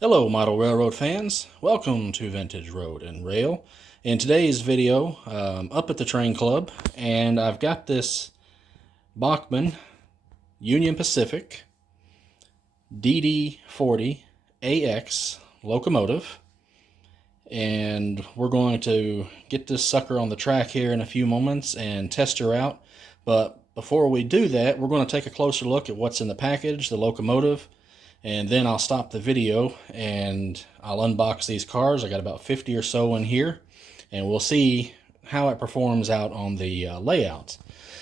Hello model railroad fans, welcome to Vintage Road and Rail. In today's video, up at the train club, and I've got this Bachmann Union Pacific DD40AX locomotive, and we're going to get this sucker on the track here in a few moments and test her out. But before we do that, we're going to take a closer look at what's in the package, the locomotive, and then I'll stop the video and I'll unbox these cars. I got about 50 or so in here, and we'll see how it performs out on the layout.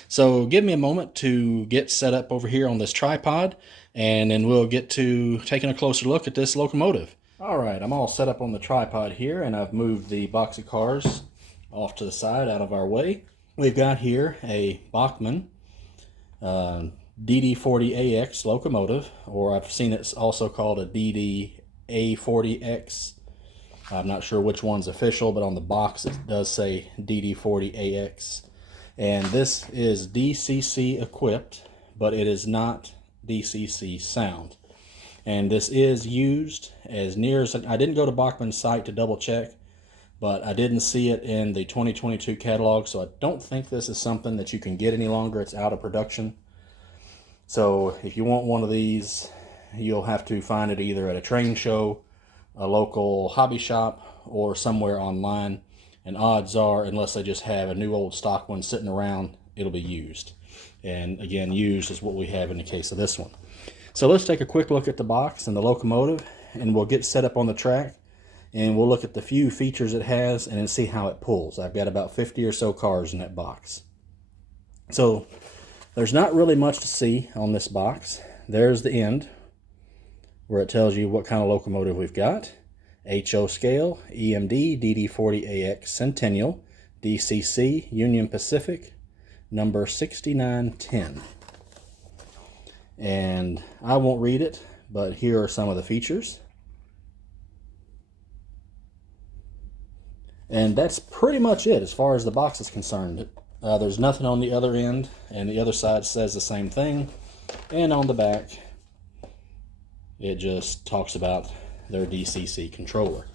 So give me a moment to get set up over here on this tripod, and then we'll get to taking a closer look at this locomotive. All right, I'm all set up on the tripod here, and I've moved the box of cars off to the side out of our way. We've got here a Bachmann DD40AX locomotive, or I've seen it's also called a DDA40X. I'm not sure which one's official, but on the box it does say DD40AX. And this is DCC equipped, but it is not DCC sound. And this is used as near as, I didn't go to Bachmann's site to double check, but I didn't see it in the 2022 catalog, so I don't think this is something that you can get any longer. It's out of production. So if you want one of these, you'll have to find it either at a train show, a local hobby shop, or somewhere online. And odds are, unless they just have a new old stock one sitting around, it'll be used. And again, used is what we have in the case of this one. So let's take a quick look at the box and the locomotive, and we'll get set up on the track, and we'll look at the few features it has and then see how it pulls. I've got about 50 or so cars in that box. So there's not really much to see on this box. There's the end where it tells you what kind of locomotive we've got. HO scale, EMD DD40AX Centennial, DCC, Union Pacific, number 6910. And I won't read it, but here are some of the features. And that's pretty much it as far as the box is concerned. There's nothing on the other end, and the other side says the same thing. And on the back, it just talks about their DCC controller.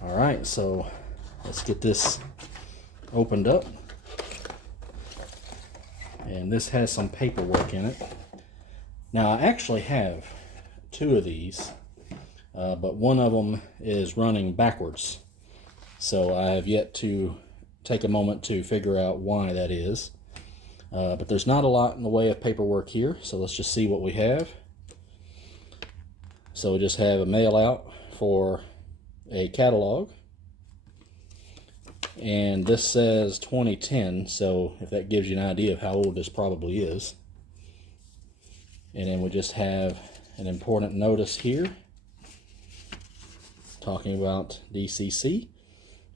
All right, so let's get this opened up. And this has some paperwork in it. Now, I actually have two of these, but one of them is running backwards. So I have yet to take a moment to figure out why that is. But there's not a lot in the way of paperwork here, so let's just see what we have. So we just have a mail out for a catalog. And this says 2010, so if that gives you an idea of how old this probably is. And then we just have an important notice here talking about DCC.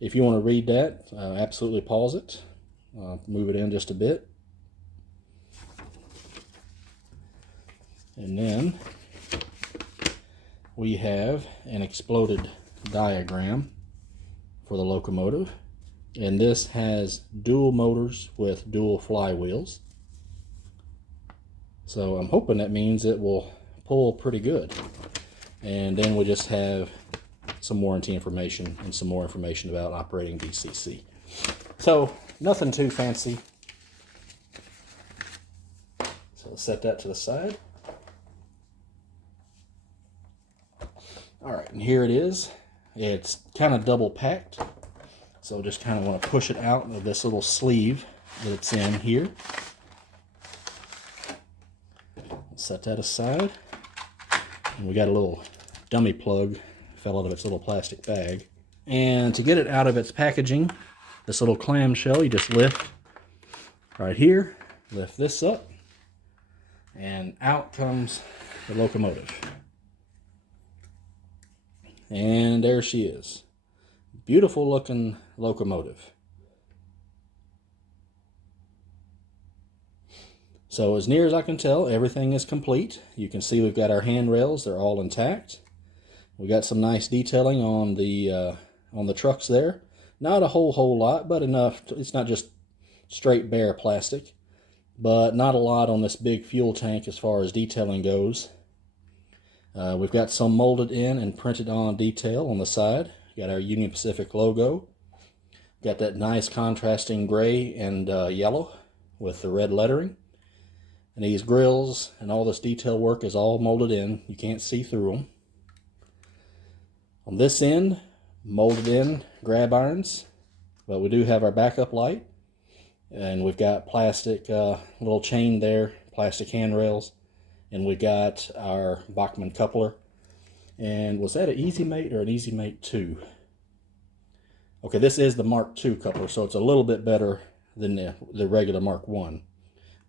If you want to read that, absolutely pause it. Move it in just a bit. And then we have an exploded diagram for the locomotive. And this has dual motors with dual flywheels. So I'm hoping that means it will pull pretty good. And then we just have some warranty information and some more information about operating DCC. So nothing too fancy. So let's set that to the side. All right, and here it is. It's kind of double packed. So just kind of want to push it out of this little sleeve that it's in here. Set that aside. And we got a little dummy plug, fell out of its little plastic bag. And to get it out of its packaging, this little clamshell, you just lift right here, lift this up, and out comes the locomotive. And there she is. Beautiful looking locomotive. So as near as I can tell, everything is complete. You can see we've got our handrails, they're all intact. We got some nice detailing on the trucks there. Not a whole lot, but enough. It's not just straight bare plastic, but not a lot on this big fuel tank as far as detailing goes. We've got some molded in and printed on detail on the side. Got our Union Pacific logo. Got that nice contrasting gray and yellow with the red lettering. And these grills and all this detail work is all molded in. You can't see through them. On this end, molded in grab irons, but we do have our backup light, and we've got plastic little chain there, plastic handrails, and we got our Bachmann coupler. And was that an Easy Mate or an Easy Mate 2? Okay, this is the Mark II coupler, so it's a little bit better than the regular Mark I.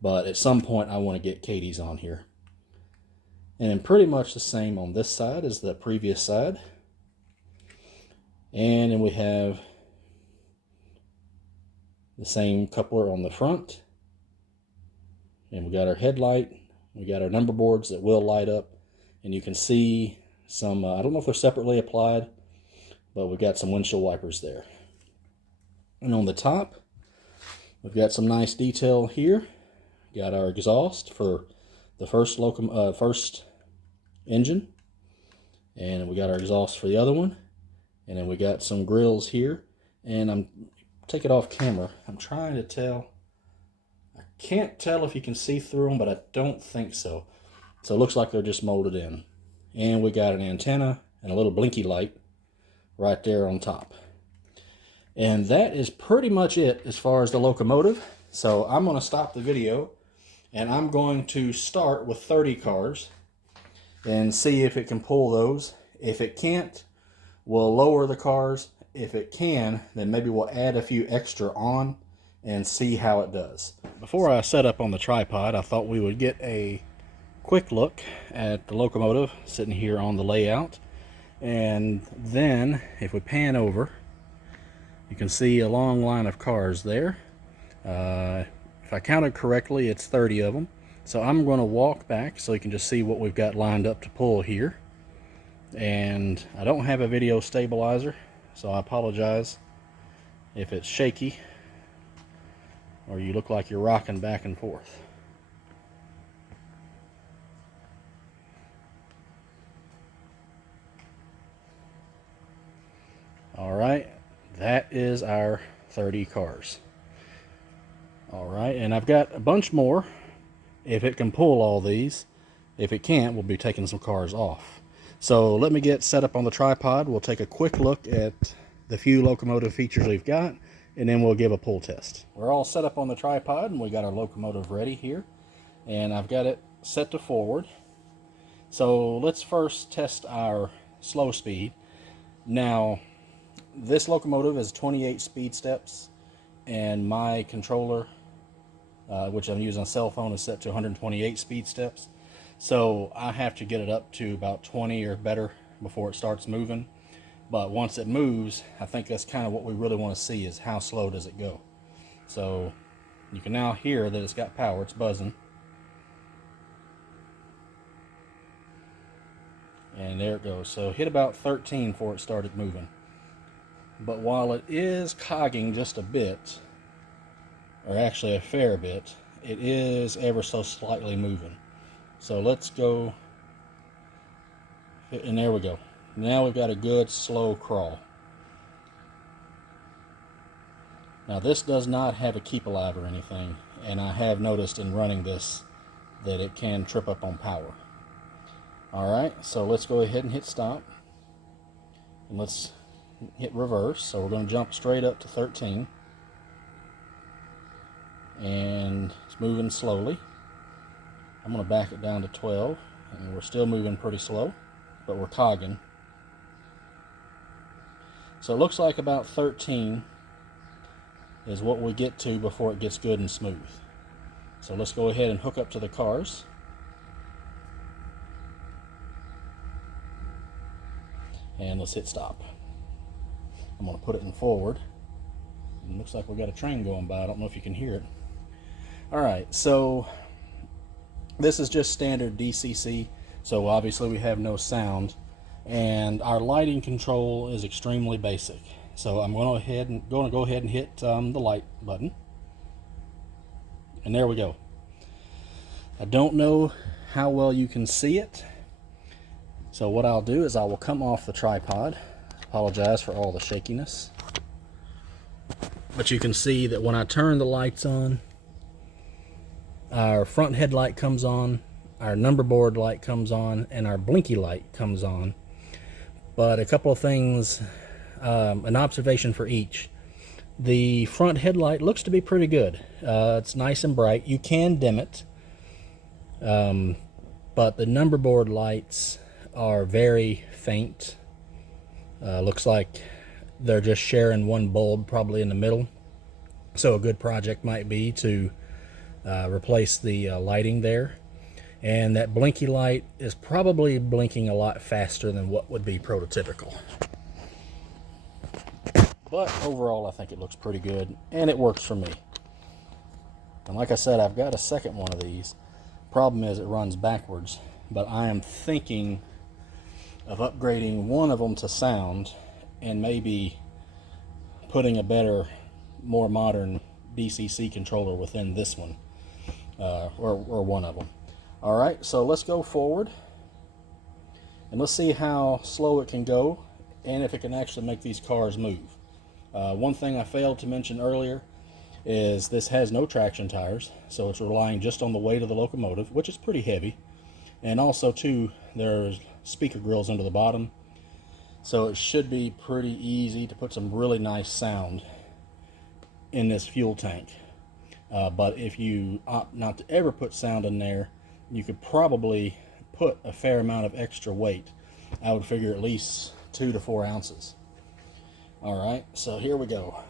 But at some point I want to get Katie's on here. And then pretty much the same on this side as the previous side. And then we have the same coupler on the front. And we got our headlight. We got our number boards that will light up. And you can see some, I don't know if they're separately applied, but we've got some windshield wipers there. And on the top, we've got some nice detail here. Got our exhaust for the first engine. And we got our exhaust for the other one. And then we got some grills here, and take it off camera. I'm trying to tell. I can't tell if you can see through them, but I don't think so. So it looks like they're just molded in. And we got an antenna and a little blinky light right there on top. And that is pretty much it as far as the locomotive. So I'm going to stop the video, and I'm going to start with 30 cars and see if it can pull those. If it can't, we'll lower the cars. If it can, then maybe we'll add a few extra on and see how it does. Before I set up on the tripod, I thought we would get a quick look at the locomotive sitting here on the layout. And then if we pan over, you can see a long line of cars there. If I counted correctly, it's 30 of them. So I'm going to walk back so you can just see what we've got lined up to pull here. And I don't have a video stabilizer, so I apologize if it's shaky or you look like you're rocking back and forth. All right, that is our 30 cars. All right, and I've got a bunch more if it can pull all these. If it can't, we'll be taking some cars off. So let me get set up on the tripod. We'll take a quick look at the few locomotive features we've got, and then we'll give a pull test. We're all set up on the tripod, and we got our locomotive ready here. And I've got it set to forward. So let's first test our slow speed. Now, this locomotive is 28 speed steps, and my controller, which I'm using on a cell phone, is set to 128 speed steps. So I have to get it up to about 20 or better before it starts moving. But once it moves, I think that's kind of what we really want to see, is how slow does it go. So you can now hear that it's got power, it's buzzing. And there it goes. So hit about 13 before it started moving. But while it is cogging just a bit, or actually a fair bit, it is ever so slightly moving. So let's go, and there we go. Now we've got a good slow crawl. Now this does not have a keep alive or anything, and I have noticed in running this that it can trip up on power. Alright, so let's go ahead and hit stop. And let's hit reverse. So we're going to jump straight up to 13. And it's moving slowly. I'm going to back it down to 12, and we're still moving pretty slow, but we're cogging. So it looks like about 13 is what we get to before it gets good and smooth. So let's go ahead and hook up to the cars. And let's hit stop. I'm going to put it in forward. It looks like we've got a train going by. I don't know if you can hear it. Alright, so this is just standard DCC, so obviously we have no sound, and our lighting control is extremely basic. So I'm going to go ahead and hit the light button, and there we go. I don't know how well you can see it, So what I'll do is I will come off the tripod. Apologize for all the shakiness. But you can see that when I turn the lights on, our front headlight comes on, our number board light comes on, and our blinky light comes on. But a couple of things, an observation for each. The front headlight looks to be pretty good. It's nice and bright. You can dim it. But the number board lights are very faint. Looks like they're just sharing one bulb probably in the middle. So a good project might be to replace the lighting there. And that blinky light is probably blinking a lot faster than what would be prototypical. But overall, I think it looks pretty good, and it works for me. And like I said, I've got a second one of these. Problem is it runs backwards, but I am thinking of upgrading one of them to sound and maybe putting a better, more modern DCC controller within this one, or one of them. All right, so let's go forward and let's see how slow it can go and if it can actually make these cars move. One thing I failed to mention earlier is this has no traction tires, so it's relying just on the weight of the locomotive, which is pretty heavy. And also too, there's speaker grills under the bottom, so it should be pretty easy to put some really nice sound in this fuel tank. But if you opt not to ever put sound in there, you could probably put a fair amount of extra weight. I would figure at least 2 to 4 ounces. All right, so here we go.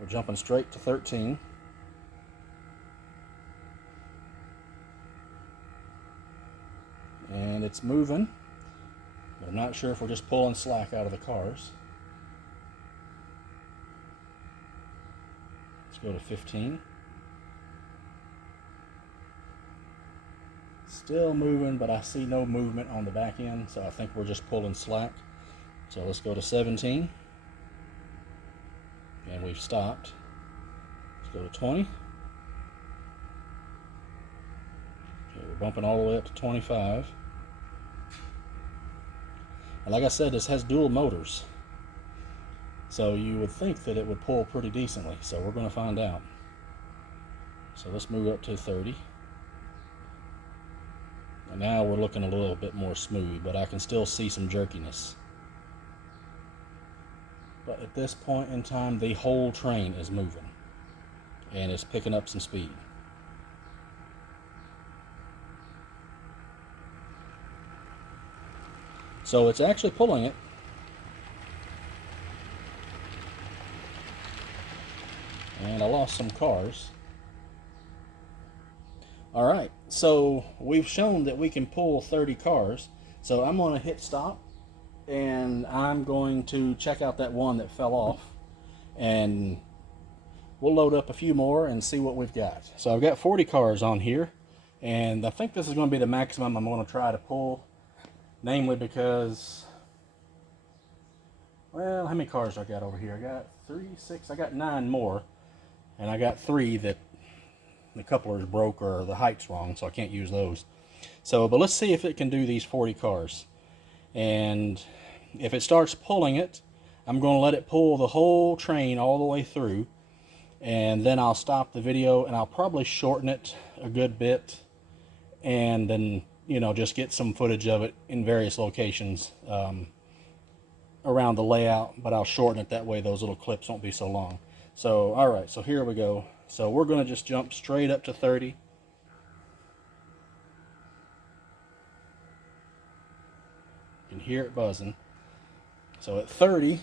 We're jumping straight to 13. And it's moving, but I'm not sure if we're just pulling slack out of the cars. Let's go to 15. Still moving, but I see no movement on the back end, so I think we're just pulling slack. So let's go to 17. And we've stopped. Let's go to 20. Okay, we're bumping all the way up to 25. And like I said, this has dual motors, so you would think that it would pull pretty decently, so we're going to find out. So let's move up to 30. And now we're looking a little bit more smooth, but I can still see some jerkiness. But at this point in time, the whole train is moving, and it's picking up some speed. So it's actually pulling it. And I lost some cars. All right, so we've shown that we can pull 30 cars. So I'm going to hit stop, and I'm going to check out that one that fell off, and we'll load up a few more and see what we've got. So I've got 40 cars on here, and I think this is going to be the maximum I'm going to try to pull, namely because, well, how many cars do I got over here? I got 3, 6, I got 9 more, and I got 3 that the coupler's broke or the height's wrong, so I can't use those. So, but let's see if it can do these 40 cars. And if it starts pulling it, I'm going to let it pull the whole train all the way through, and then I'll stop the video and I'll probably shorten it a good bit, and then, you know, just get some footage of it in various locations around the layout, but I'll shorten it that way those little clips won't be so long. So all right, so here we go. So we're going to just jump straight up to 30. You can hear it buzzing. So at 30,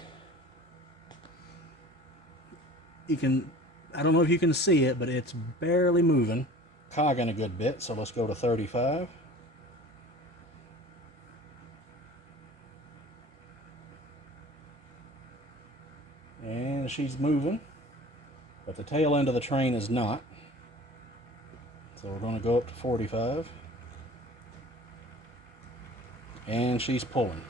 you can, I don't know if you can see it, but it's barely moving, cogging a good bit. So let's go to 35. And she's moving, but the tail end of the train is not. So we're going to go up to 45. And she's pulling.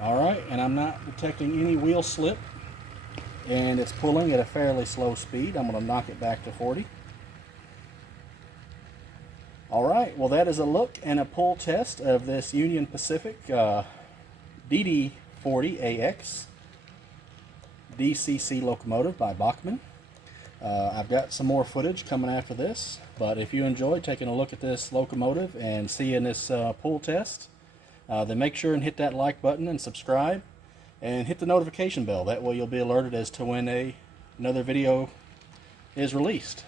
Alright, and I'm not detecting any wheel slip. And it's pulling at a fairly slow speed. I'm going to knock it back to 40. All right, well, that is a look and a pull test of this Union Pacific DD40AX DCC locomotive by Bachmann. I've got some more footage coming after this, but if you enjoyed taking a look at this locomotive and seeing this pull test, then make sure and hit that like button and subscribe and hit the notification bell. That way you'll be alerted as to when another video is released.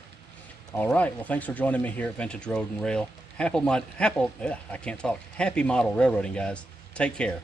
All right, well, thanks for joining me here at Vintage Road and Rail. Happy model railroading, guys. Take care.